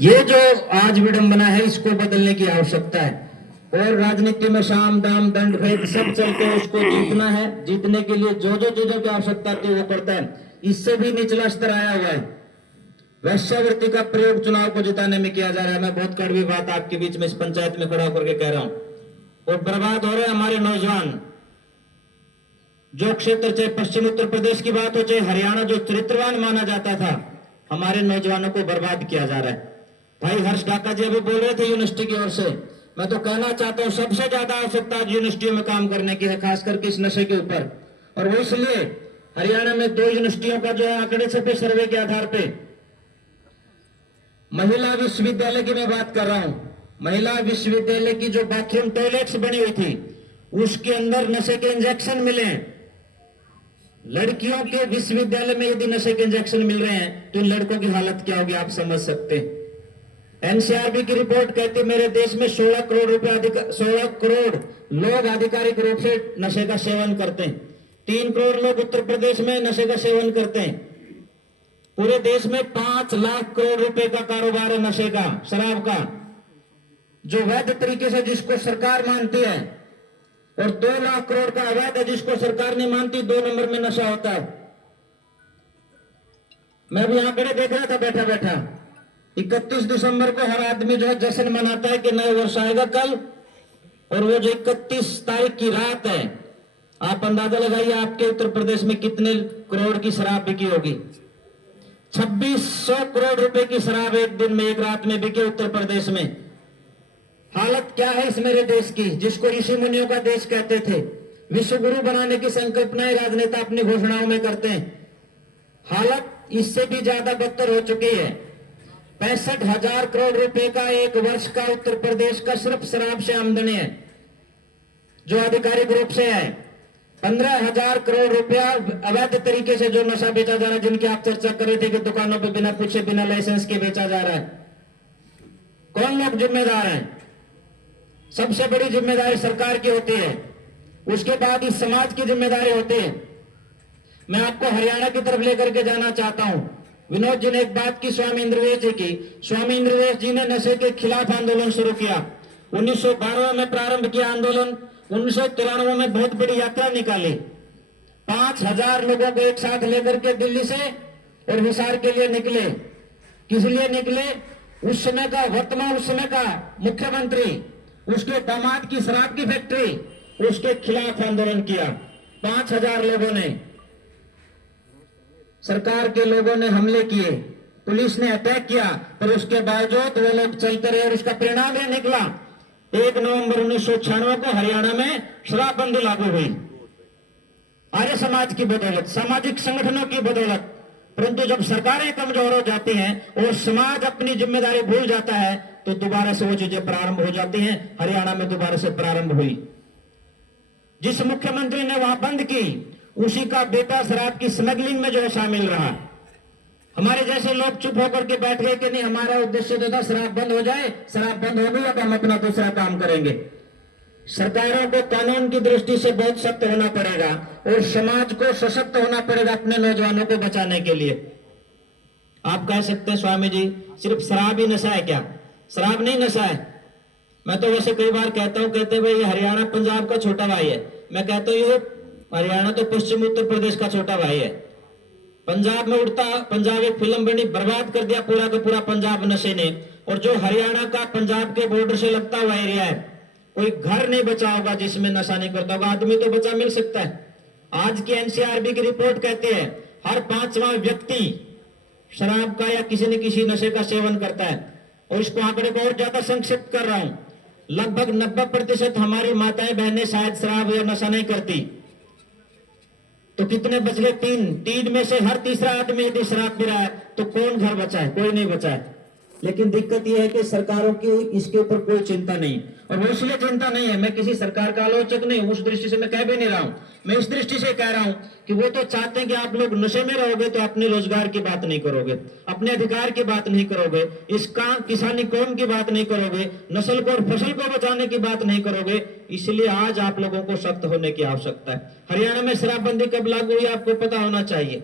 ये जो आज विडंबना है इसको बदलने की आवश्यकता है। और राजनीति में साम दाम दंड भेद सब चलते हैं, उसको जीतना है। जीतने के लिए जो जो चीजों की आवश्यकता थी वो करता है। इससे भी निचला स्तर आया हुआ है। वैश्यावृत्ति का प्रयोग चुनाव को जिताने में किया जा रहा है। मैं बहुत कड़वी बात आपके बीच में इस पंचायत में खड़ा होकर के कह रहा हूं। और बर्बाद हो रहे हमारे नौजवान। जो क्षेत्र चाहे पश्चिम उत्तर प्रदेश की बात हो चाहे हरियाणा, जो चरित्रवान माना जाता था, हमारे नौजवानों को बर्बाद किया जा रहा है। भाई हर्ष ढाका जी अभी बोल रहे थे यूनिवर्सिटी की ओर से, मैं तो कहना चाहता हूं सबसे ज्यादा आवश्यकता यूनिवर्सिटियों में काम करने की है, खास करके इस नशे के ऊपर। और वो इसलिए हरियाणा में 2 यूनिवर्सिटियों का जो है आंकड़े छपे सर्वे के आधार पे, महिला विश्वविद्यालय की मैं बात कर रहा हूं। महिला विश्वविद्यालय की जो बाथरूम टॉयलेट्स बनी हुई थी उसके अंदर नशे के इंजेक्शन मिले। लड़कियों के विश्वविद्यालय में यदि नशे के इंजेक्शन मिल रहे हैं तो इन लड़कों की हालत क्या होगी आप समझ सकते हैं। एनसीआरबी की रिपोर्ट कहती है मेरे देश में 16 करोड़ लोग आधिकारिक रूप से नशे का सेवन करते हैं। 3 करोड़ लोग उत्तर प्रदेश में नशे का सेवन करते हैं। पूरे देश में 5 लाख करोड़ रुपए का कारोबार है नशे का, शराब का, जो वैध तरीके से जिसको सरकार मानती है, और 2 लाख करोड़ का अवैध है जिसको सरकार नहीं मानती। 2 नंबर में नशा होता है। मैं भी आंकड़े देख रहा था बैठा बैठा। 31 दिसंबर को हर आदमी जो है जश्न मनाता है कि नया वर्ष आएगा कल, और वो जो 31 तारीख की रात है, आप अंदाजा लगाइए आपके उत्तर प्रदेश में कितने करोड़ की शराब बिकी होगी। 2600 करोड़ रुपए की शराब एक दिन में, एक रात में बिके उत्तर प्रदेश में। हालत क्या है इस मेरे देश की, जिसको ऋषि मुनियों का देश कहते थे। विश्व गुरु बनाने की संकल्पनाएं राजनेता अपनी घोषणाओं में करते हैं। हालत इससे भी ज्यादा बदतर हो चुकी है। 65,000 करोड़ रुपए का एक वर्ष का उत्तर प्रदेश का सिर्फ शराब से आमदनी है, जो आधिकारिक रूप से है। 15,000 करोड़ रुपया अवैध तरीके से जो नशा बेचा जा रहा है, जिनकी आप चर्चा कर रहे थे कि दुकानों पे बिना पूछे बिना लाइसेंस के बेचा जा रहा है। कौन लोग जिम्मेदार हैं? सबसे बड़ी जिम्मेदारी सरकार की होती है, उसके बाद इस समाज की जिम्मेदारी होती है। मैं आपको हरियाणा की तरफ लेकर के जाना चाहता हूं। विनोद जी ने एक बात की स्वामी इंद्रवेश जी की। स्वामी इंद्रवेश जी ने नशे के खिलाफ आंदोलन शुरू किया। 1912 में प्रारंभ किया आंदोलन। 1993 में बहुत बड़ी यात्रा निकाली। 5,000 लोगों को एक साथ लेकर के दिल्ली से और हिसार के लिए निकले। किस लिए निकले? उस समय का वर्तमान, उस समय का मुख्यमंत्री, उसके दामाद की शराब की फैक्ट्री, उसके खिलाफ आंदोलन किया। 5,000 लोगों ने, सरकार के लोगों ने हमले किए, पुलिस ने अटैक किया, पर उसके बावजूद वो लोग चलते रहे। और उसका परिणाम यह निकला, 1 नवंबर 1996 को हरियाणा में शराबबंदी लागू हुई। आर्य समाज की बदौलत, सामाजिक संगठनों की बदौलत। परंतु जब सरकारें कमजोर हो जाती हैं और समाज अपनी जिम्मेदारी भूल जाता है तो दोबारा से वो चीजें प्रारंभ हो जाती हैं। हरियाणा में दोबारा से प्रारंभ हुई। जिस मुख्यमंत्री ने वहां बंद की, उसी का बेटा शराब की स्मगलिंग में जो है शामिल रहा। हमारे जैसे लोग चुप होकर के बैठ गए कि नहीं, हमारा उद्देश्य तो था शराब बंद हो जाए, शराब बंद हो गई, अब हम अपना दूसरा काम करेंगे। सरकारों को कानून की दृष्टि से बहुत सख्त होना पड़ेगा और समाज को सशक्त होना पड़ेगा अपने नौजवानों को बचाने के लिए। आप कह सकते हैं स्वामी जी सिर्फ शराब ही नशा है क्या? शराब नहीं नशा है। मैं तो वैसे कई बार कहता हूं, कहते भाई ये हरियाणा पंजाब का छोटा भाई है। मैं कहता हूं ये हरियाणा तो पश्चिम उत्तर प्रदेश का छोटा भाई है। पंजाब में उड़ता पंजाब एक फिल्म बनी, बर्बाद कर दिया पूरा का पूरा पंजाब नशे ने। और जो हरियाणा का पंजाब के बॉर्डर से लगता हुआ एरिया है, कोई घर नहीं बचा होगा जिसमें नशा नहीं करता होगा। आदमी तो बचा मिल सकता है। आज की एनसीआरबी की रिपोर्ट कहती है हर 5वां व्यक्ति शराब का या किसी न किसी नशे का सेवन करता है। और इसको आंकड़े को और ज्यादा संक्षिप्त कर रहा हूं, लगभग 90% हमारी माताएं बहनें शायद शराब या नशा नहीं करती। तो कितने बच गए? 3 में से हर तीसरा आदमी यदि शराब पी रहा है तो कौन घर बचा है? कोई नहीं बचा है। लेकिन दिक्कत यह है कि सरकारों की इसके ऊपर कोई चिंता नहीं, और वो इसलिए चिंता नहीं है, मैं किसी सरकार का आलोचक नहीं, उस दृष्टि से मैं कह भी नहीं रहा हूं। मैं इस दृष्टि से कह रहा हूं कि वो तो चाहते हैं कि आप लोग नशे में रहोगे तो अपने रोजगार की बात नहीं करोगे, अपने अधिकार की बात नहीं करोगे, इसका किसानी कौम की बात नहीं करोगे, नस्ल को और फसल को बचाने की बात नहीं करोगे। इसलिए आज आप लोगों को सख्त होने की आवश्यकता है। हरियाणा में शराबबंदी कब लागू हुई आपको पता होना चाहिए।